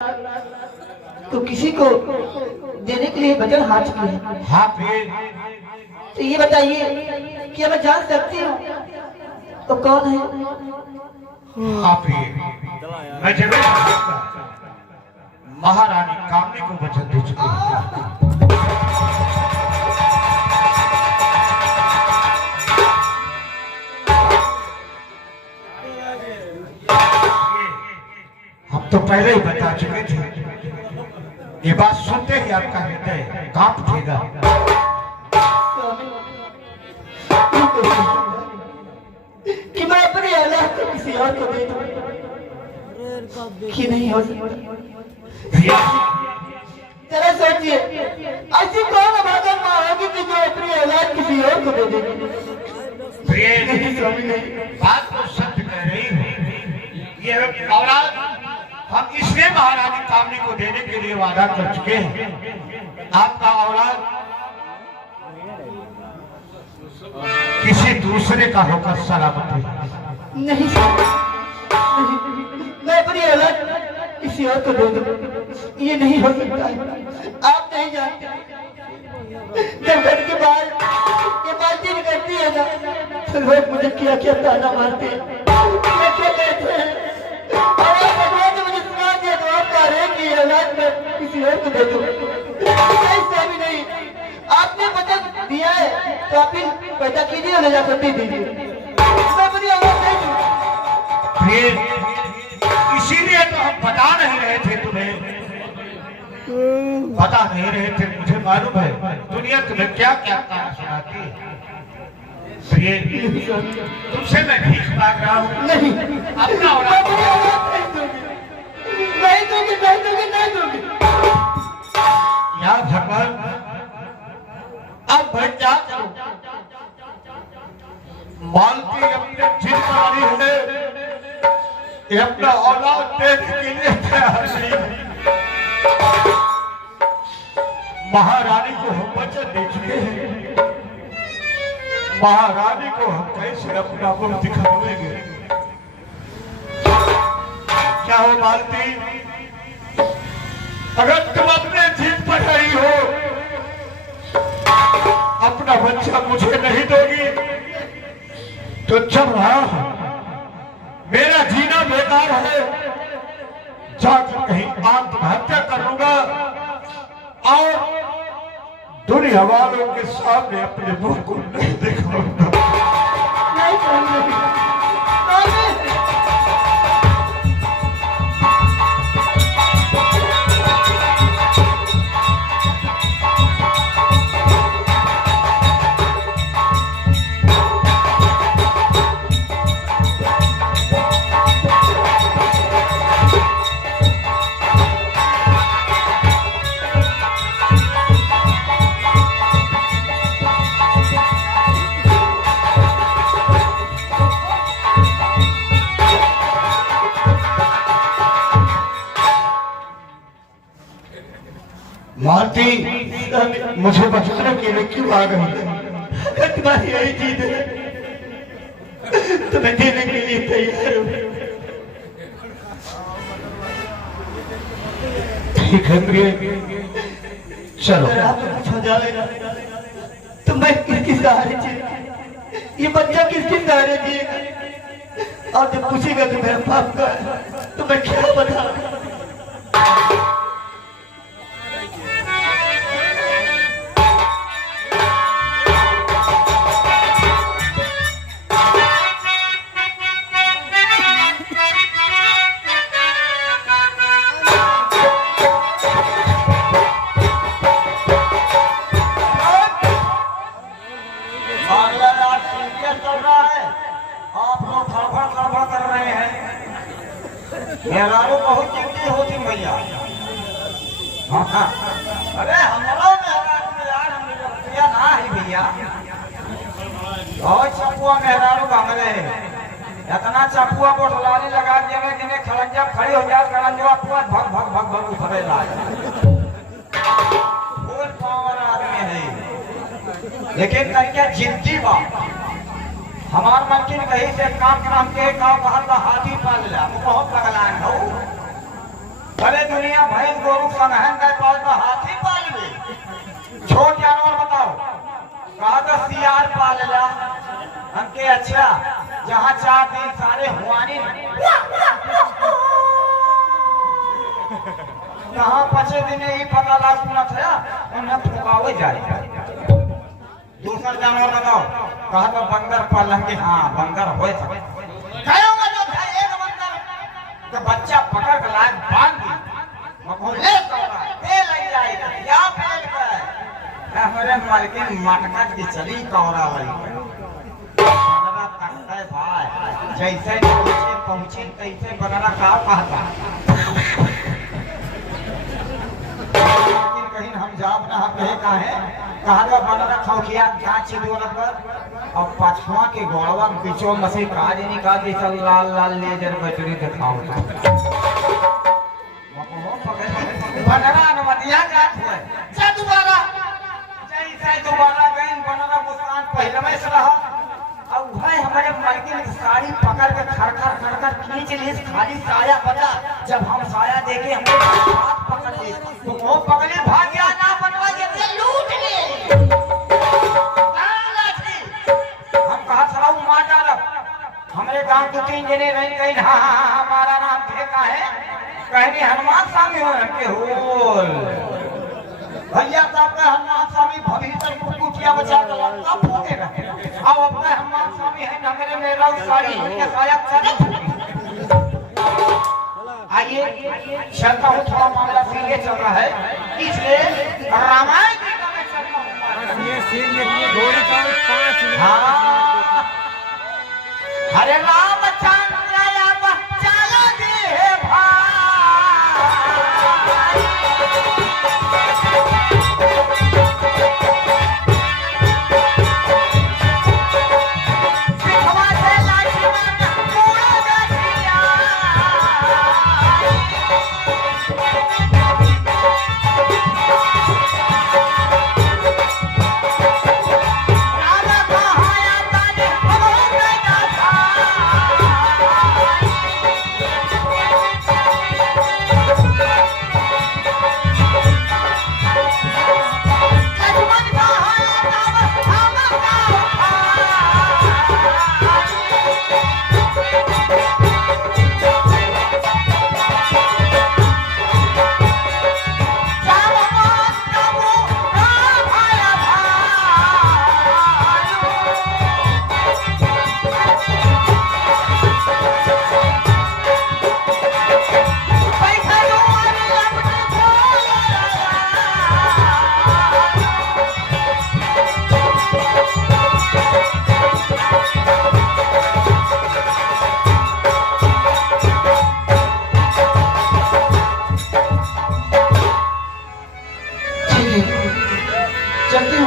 तो किसी को देने के लिए वचन हाथ चुकी है। हाँ फिर तो ये बताइए कि मैं जान सकती हूँ तो कौन है? हाँ फिर मैं जरूर महारानी कामनी को वचन दे चुकी हूँ। हम तो पहले ही बता चुके थे, ये बात सुनते ही आपका हृदय कांप उठेगा। कि मैं अपनी औलाद को किसी और को दे दूं कि नहीं हो जरा सोचिए, ऐसी कौन अभागा माँ होगी कि जो अपनी औलाद किसी और को दे देगी? बात तो सत्य कह रही है। ये औलाद हम इसलिए महारानी कामनी को देने के लिए वादा कर चुके हैं। आपका औलाद किसी दूसरे का होकर सलामत है। नहीं, मैं अपनी औलाद किसी और को दे दूं, ये नहीं हो सकता। आप नहीं जानते, जब घर के बाहर ये बातें निकलती है ना, तो लोग मुझे क्या क्या ताना मारते हैं, क्या क्या कहते हैं। और भगवान ने मुझे सुना दिया तो आप कह रहे हैं कि औलाद में किसी और को दे दूं। ऐसा भी नहीं, आपने वचन दिया है तो आप ही पैदा कीजिए और ले जाकर दे दीजिए। मैं अपनी औलाद नहीं दूं। इसीलिए तो हम बता नहीं रहे थे तुम्हें, बता नहीं रहे थे। मुझे मालूम है दुनिया तुम्हें क्या क्या काम सुनाती है। तुमसे मैं भीख मांग रहा हूँ, नहीं, अपना औलाद नहीं दूंगी, नहीं दूंगी, नहीं दूंगी। या भगवान, अब मैं क्या करूं? मालती अपने जिद वाली है, ये अपना औलाद देने के लिए तैयार नहीं है। महारानी को हम वचन दे चुके हैं, महारानी को हम कैसे अपना मुंह दिखाएंगे? क्या हो मालती, अगर तुम अपने जिद पर आई हो, अपना बच्चा मुझे नहीं दोगी तो चल रहा है, मेरा जीना बेकार है, जाकर कहीं आत्महत्या कर लूंगा और दुनिया वालों के सामने अपने मुंह को नहीं दिखाऊंगा। मालती, मुझे बचाने के लिए क्यों आ गई? अगर तुम्हारी यही चीज है तो मैं देने के लिए तैयार हूँ। ठीक है प्रिय, चलो। अगर आपको कुछ हो जाएगा तो मैं किसकी सहारे जिएगा? ये बच्चा किसकी सहारे जिएगा? और जब पूछेगा कि मेरा पाप का है तो मैं क्या बताऊं? बहुत चिंती होती भैया। अरे हमारा यार ना ही भैया, बहुत चपुआ मेहरारू हमरे इतना चपुआ बोटलानी लगा दिया में कि खड़ंजा खड़ी हो जाए, खड़ंजा पूरा भग भग भग भग उठे फुल पावर आदमी है, लेकिन तरीका जिद्दी बा। हमार मलकिन कहीं से काम के गाँव बाहर का हाथी पाल लिया, वो बहुत पगलान हो। भले दुनिया भैंस गोरु संगहन का पाल तो हाथी पाल ले। छोट जानवर बताओ, कहा तो सियार पालेला हमके। अच्छा, जहाँ 4 दिन सारे हुआनी कहाँ 5 दिन ही पता लग सुना था उन्हें फुकावे जाए। दूसरा जानवर बताओ, कहा तो बंदर पालेंगे। हाँ, बंदर हो तो बच्चा पकड़ के लायक बांध दी ले या फैल कर हमारे मालकिन मटका की चली कौरा वाली भाई। जैसे पहुंचे तैसे बनाना का कहता कहीं हम जाब ना कहे कहा बनाना खाओ किया क्या चीज पर और पछुआ के गोड़वा बीचों में से काज निकाल दी सब लाल लाल लेजर बैटरी दिखाओ बनना नमतिया जात हुए जा दोबारा जैसे दोबारा गई बनना मुस्कान पहले में से रहा अब भाई हमारे मार्केट की साड़ी पकड़ के खड़खड़ खींच ली खाली साया बचा। जब हम साया देखे हमने हाथ पकड़ लिए तो वो पकड़े भाग गया ना बनवा के लूट ले। हम कहा सलाऊ मार डालब हमारे गांव के 3 जने रह गए। हाँ हमारा नाम का है कहने हनुमान स्वामी हो रखे हो भैया साहब का हनुमान स्वामी भविष्य को कुटिया बचा कर लगता फूके रहे। अब अपने हनुमान स्वामी है नगरे में रहो साड़ी के साया चले। आइए चलता हूँ, थोड़ा मामला सीरियस चल रहा है इसलिए रामायण की कथा चलता हूँ। ये सीन में घोड़ी का 5 मिनट। हाँ हरे रामचंद्र अब चलो दे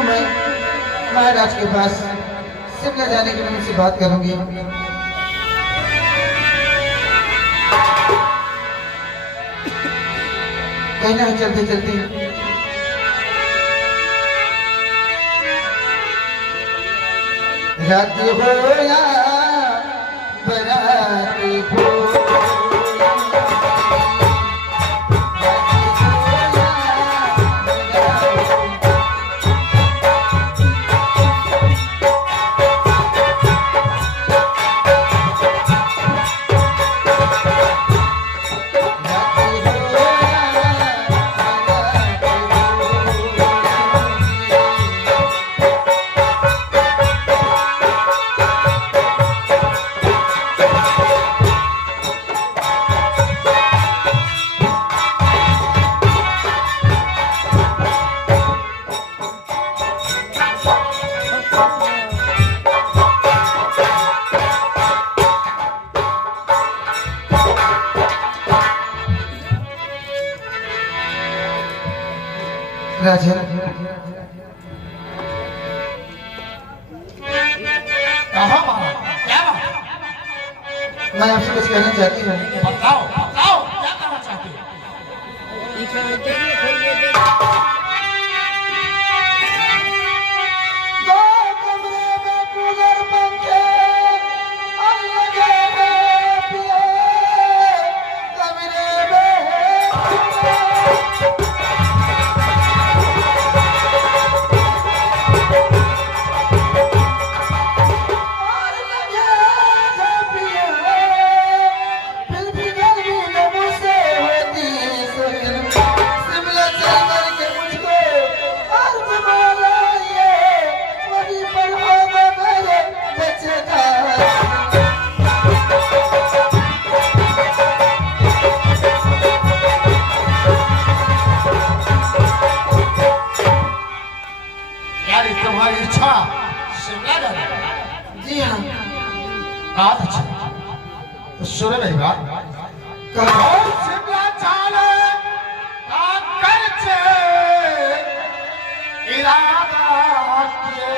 भाई महाराज के पास शिमला जाने के लिए उनसे बात करूंगी। कहना है चलते चलते रात हो या बराती हो राजा मैं आपसे कुछ कहना चाहती हूँ। बताओ बताओ क्या कहना चाहती हो? कमरे में सुने नहीं बात कहो शिमला चाले आकर से इरादा किए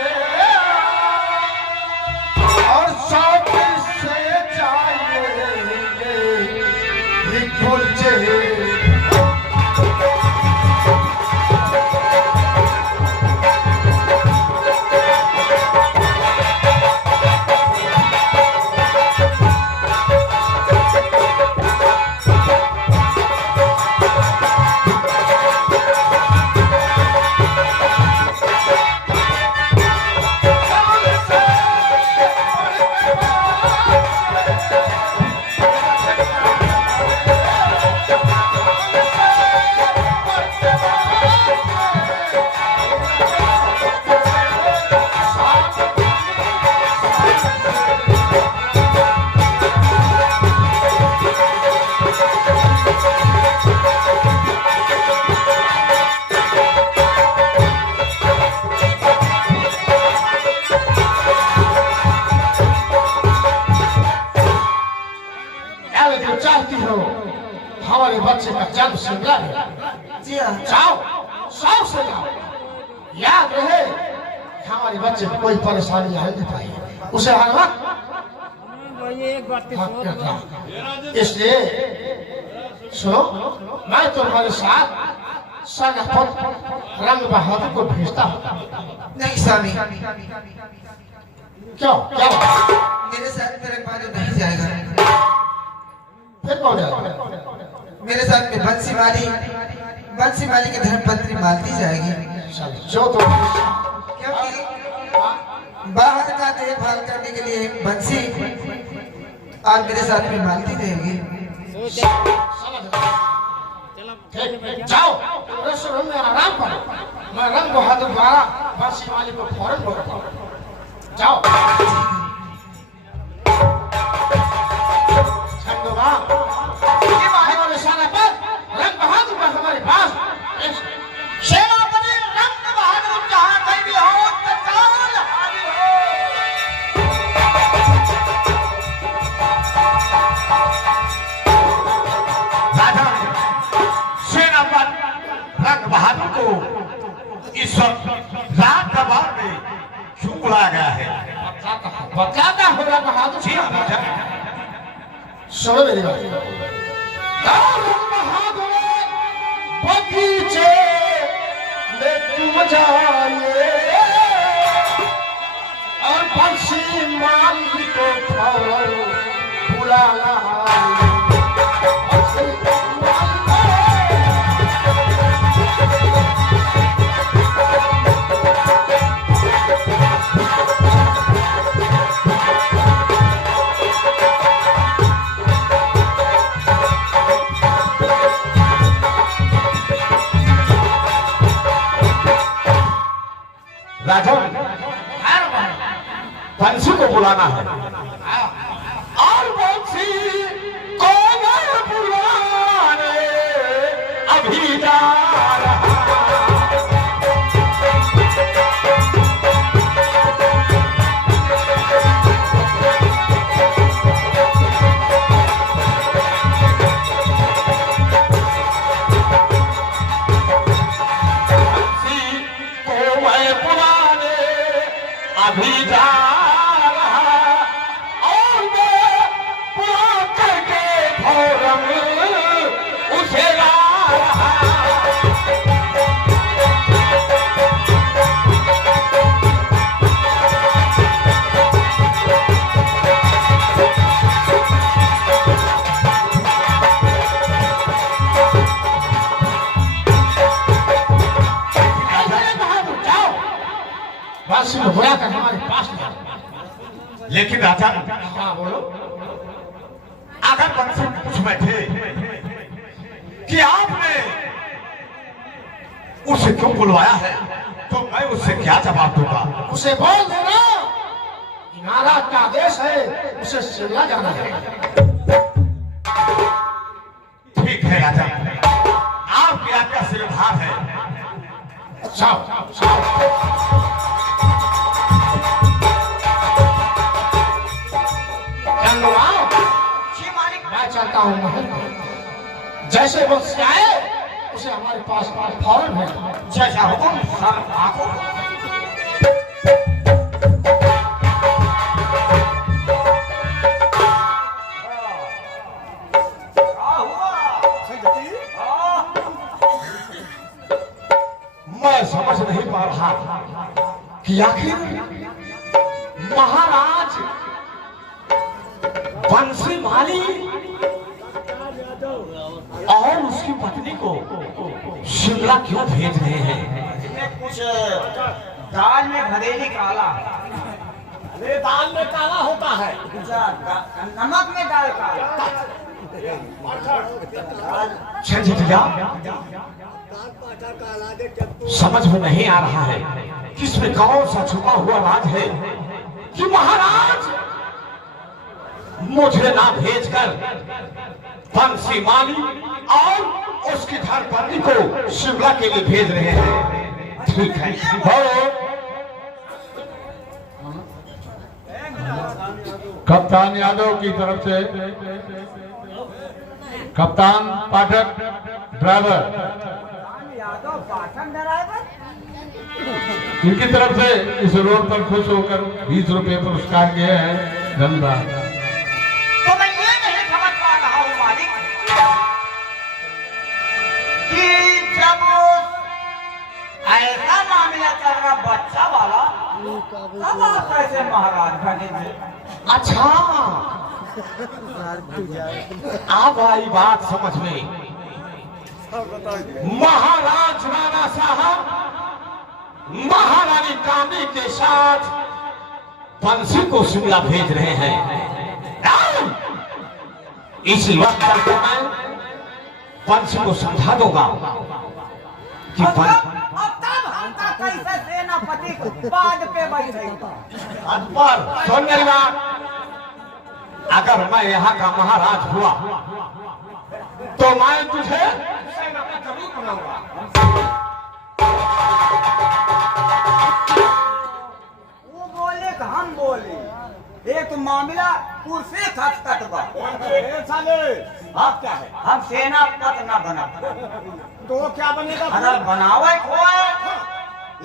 और शौक से जाएंगे खोजे चाहती हो हमारे बच्चे का जन्म शिमला में। जी हाँ जाओ शौक से जाओ, याद रहे हमारे बच्चे को कोई परेशानी आ नहीं पाई, उसे हर वक्त इसलिए सुनो मैं तुम्हारे साथ संगठन रंग बहादुर को भेजता हूँ। नहीं स्वामी क्यों क्या मेरे साथ मेरा पानी नहीं जाएगा। फिर कौन जाएगा? मेरे साथ में बंसी माली की धर्मपत्नी मालती जाएगी, जो तो क्योंकि बाहर का देखभाल करने के लिए बंसी और मेरे साथ में मालती रहेगी। जाओ रेस्टोरेंट में आराम करो, मैं रंग बहादुर द्वारा बंसी माली को फौरन बोलता हूँ। जाओ हमारे सारा पर रंग बहादुर का हमारे पास सेनापति रंग बहादुर जहाँ कहीं भी हो तत्काल हाजिर हो। राजा सेनापति रंग बहादुर को इस वक्त रात दरबार में क्यों बुलाया गया है? बतलाता हो रंग बहादुर। सुनो मेरी बात, रंग बहादुर बगीचे में तुम जाइए और बंसी माली को फौरन बुला लाइए। राजा बंसी को बुलाना है और बंसी को बुलाने अभी जा रहा। अभी जा रहा और मैं पूरा करके फौरन उसे ला रहा। बंसी को बुला कर हमारे पास ले। लेकिन राजा हाँ बोलो, अगर बंसी पूछ बैठे कि आपने उसे क्यों बुलवाया है तो मैं उससे क्या जवाब दूंगा? उसे बोल देना कि महाराज का आदेश है, उसे शिमला जाना है। ठीक है राजा, आपकी आज्ञा सिरधार है। जाओ जाओ जी मैं चलता हूँ महल में। जैसे वो आए उसे हमारे पास फौरन है। जैसा हुकुम सर आको। मैं समझ नहीं पा रहा कि आखिर महाराज बंसी माली और उसकी पत्नी को शिमला क्यों भेज रहे हैं? इसमें कुछ दाल में भरेली काला। ये दाल में काला होता है। नमक में दाल काला। झंझटिया समझ में नहीं आ रहा है कि इसमें कौन सा छुपा हुआ राज है कि महाराज मुझे ना भेजकर बंसी माली और उसकी धर्मपत्नी को शिमला के लिए भेज रहे हैं। ठीक है। कप्तान यादव की तरफ से कप्तान पाठक ड्राइवर यादव पाठक ड्राइवर इनकी तरफ से इस रोड पर खुश होकर 20 रुपए पुरस्कार किए हैं। धन्यवाद। तो मैं ये नहीं समझ पा रहा हूँ मालिक कि जब ऐसा मामला चल रहा बच्चा वाला अब आप कैसे महाराज बनेंगे? अच्छा अब आई बात समझ में। महाराज राणा साहब महारानी कामी के साथ बंसी को शिमला भेज रहे हैं। इसी वक्त तक मैं बंसी को समझा दूंगा कि अब तब हमका कैसे सेनापति पद पे बैठेगा? पर सुन मेरी बात, अगर मैं यहाँ का महाराज हुआ तो मैं तुझे सेनापति जरूर बनाऊंगा। वो बोले कि हम बोले एक मामला कुर्सी खटखट बा। साले आप क्या है? हम सेनापति ना बना तो क्या बनेगा? अगर बनावे खोए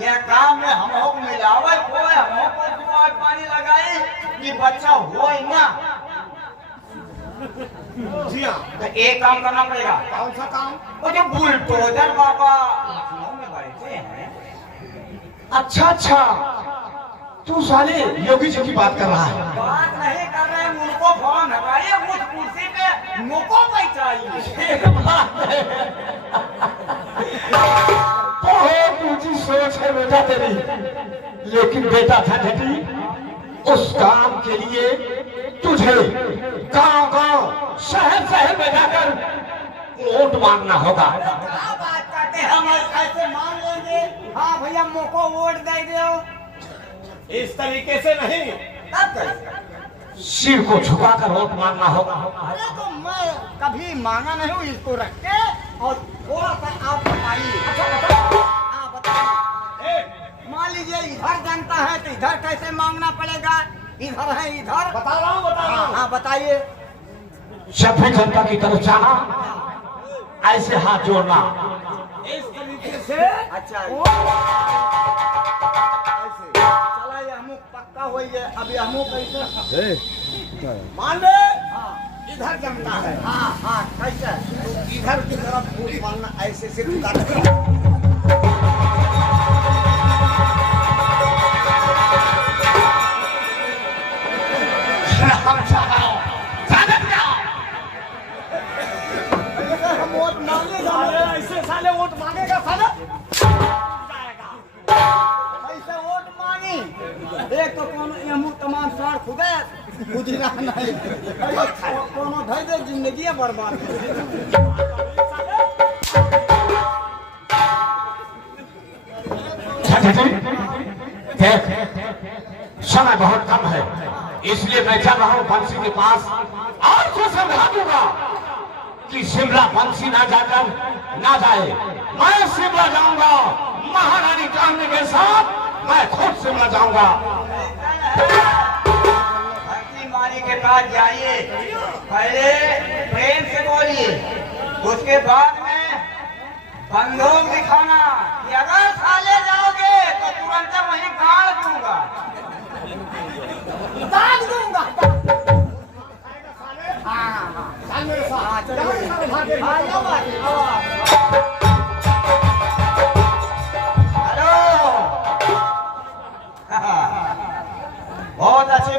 यह काम में हम लोग मिलावे खोए हम लोग पर जुआर पानी लगाए कि बच्चा होए ना। जी हाँ। तो एक काम करना पड़ेगा। कौन सा काम? वो जो बुलडोजर बाबा लखनऊ में बैठे हैं। अच्छा अच्छा, तू साले योगी जी की बात कर रहा है। बात नहीं कर रहे हैं, उनको फौरन हटाइए, उस कुर्सी पे मुको बैठाइए। बहुत ऊंची सोच है बेटा तेरी, लेकिन बेटा झंझटी उस काम के लिए तुझे गांव-गांव, शहर-शहर में जाकर वोट मांगना होगा। क्या बात करते हैं, हम कैसे मान लेंगे? हाँ भैया मुको वोट दे दो। इस तरीके से नहीं। तब कैसे? सिर को झुकाकर वोट मांगना होगा। अरे तो मैं कभी मांगा नहीं हूँ, इसको रख के और थोड़ा सा आप बताइए। अच्छा बताओ। हाँ बताइए। मान लीजिए इधर जनता है तो इधर कैसे मांगना पड़ेगा? इधर है इधर। बता रहा हूँ बता रहा हूँ। हाँ बताइए। जब भी जनता की तरफ जाना ऐसे हाथ जोड़ना। इस तरीके से। अच्छा चला ये हम पक्का हो गए। अभी हम कैसे मान ले हाँ इधर जमता है। हाँ हाँ कैसे इधर की तरफ फूट मारना ऐसे से झुका कर। हम वोट मांगेगा। साले ऐसे साले वोट मांगेगा साला। ऐसे वोट मांगी एक तो कोनो एमू तमाम सार खुदे खुदिरा नहीं कोनो धर दे जिंदगी बर्बाद कर दे। देख, समय बहुत कम है, इसलिए मैं चल रहा हूँ बंसी के पास और को समझा दूंगा कि शिमला बंसी ना जाकर ना जाए। मैं शिमला जाऊंगा महारानी कामनी के साथ, मैं खुद शिमला जाऊंगा। भर्ती मारी के पास जाइए, पहले चाहिए। उसके बाद में बंदूक दिखाना कि अगर साले जाओगे तो तुरंत वहीं गाड़ दूंगा। दाग दूंगा। हाँ, मेरे साथ। हेलो।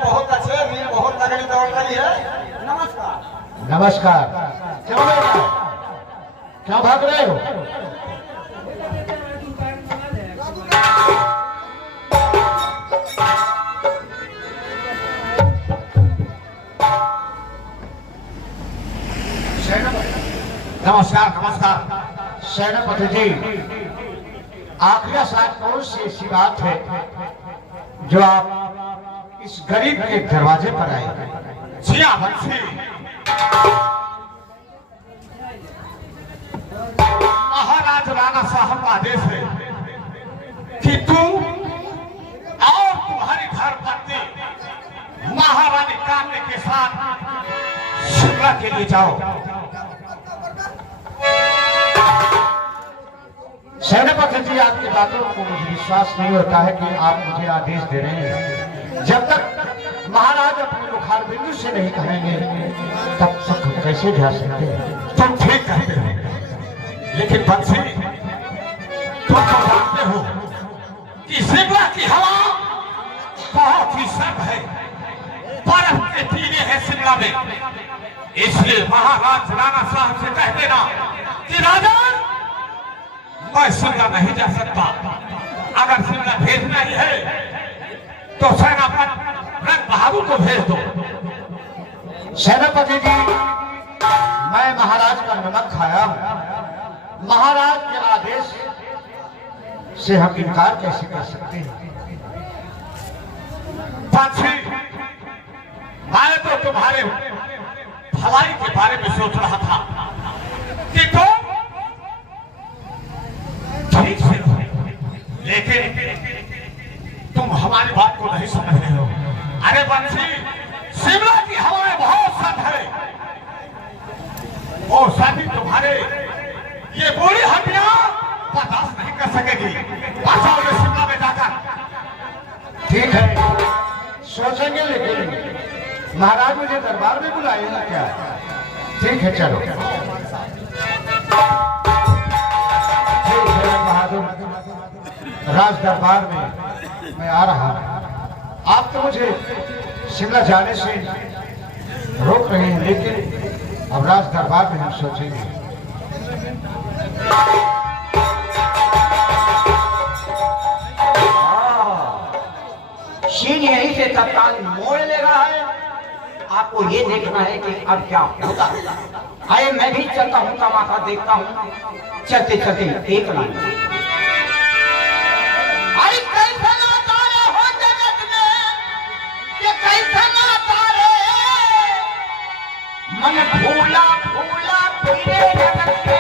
बहुत अच्छे वीर, बहुत तगड़ी दौड़ रही है। नमस्कार। नमस्कार। क्यों बेटा? क्यों भाग रहे हो? नमस्कार। सेनापति जी, आखिर साथ कौन सी ऐसी बात है जो आप इस गरीब के दरवाजे पर आए? जिया बंसी, महाराज राणा साहब का आदेश है कि तू और तुम्हारी घर पत्नी महारानी कान्य के साथ शिमला के लिए जाओ। सेनापति जी, आपकी बातों को मुझे विश्वास नहीं होता है कि आप मुझे आदेश दे रहे हैं। जब तक महाराज अपने मुखार बिंदु से नहीं कहेंगे तब तक हम कैसे जा सकते हैं? तुम ठीक कहते हो, लेकिन बंसी, तुम तो जानते हो कि शिमला की हवा बहुत ही सर्द है, बर्फ के टीले हैं शिमला में। इसलिए महाराज राणा साहब से कह देना कि राजा, मैं शिमला नहीं जा सकता। अगर शिमला भेजना ही है तो सेनापति रंग बहादुर को भेज दो। सेनापति जी, मैं महाराज का नमक खाया हूं। महाराज के आदेश से हम इनकार कैसे कर सकते हैं? पाछी, मैं तो तुम्हारे भलाई के बारे में सोच रहा था कि तुम ठीक से, लेकिन तुम हमारी बात को नहीं समझ रहे हो। अरे बंसी, शिमला की हवाएं बहुत सर्द है, और साथ ही तुम्हारे ये बूढ़ी हड्डियां बर्दाश्त नहीं कर सकेगी। बचाओ शिमला में जाकर। ठीक है, सोचेंगे, लेकिन महाराज मुझे दरबार में बुलाएगा क्या? ठीक है, चलो। राज दरबार में मैं आ रहा हूं। आप तो मुझे शिमला जाने से रोक रहे हैं, लेकिन अब राज दरबार में हम सोचेंगे। शीन यहीं से तत्काल मोड़ ले रहा है। आपको ये देखना है कि अब क्या होता है। आए, मैं भी चलता हूँ, तमाशा देखता हूँ। चलते चलते एक लाइन, अरे कैसा तारे हो जगत में, ये कैसा तारे, मन भूला भूला फिरे जगत के।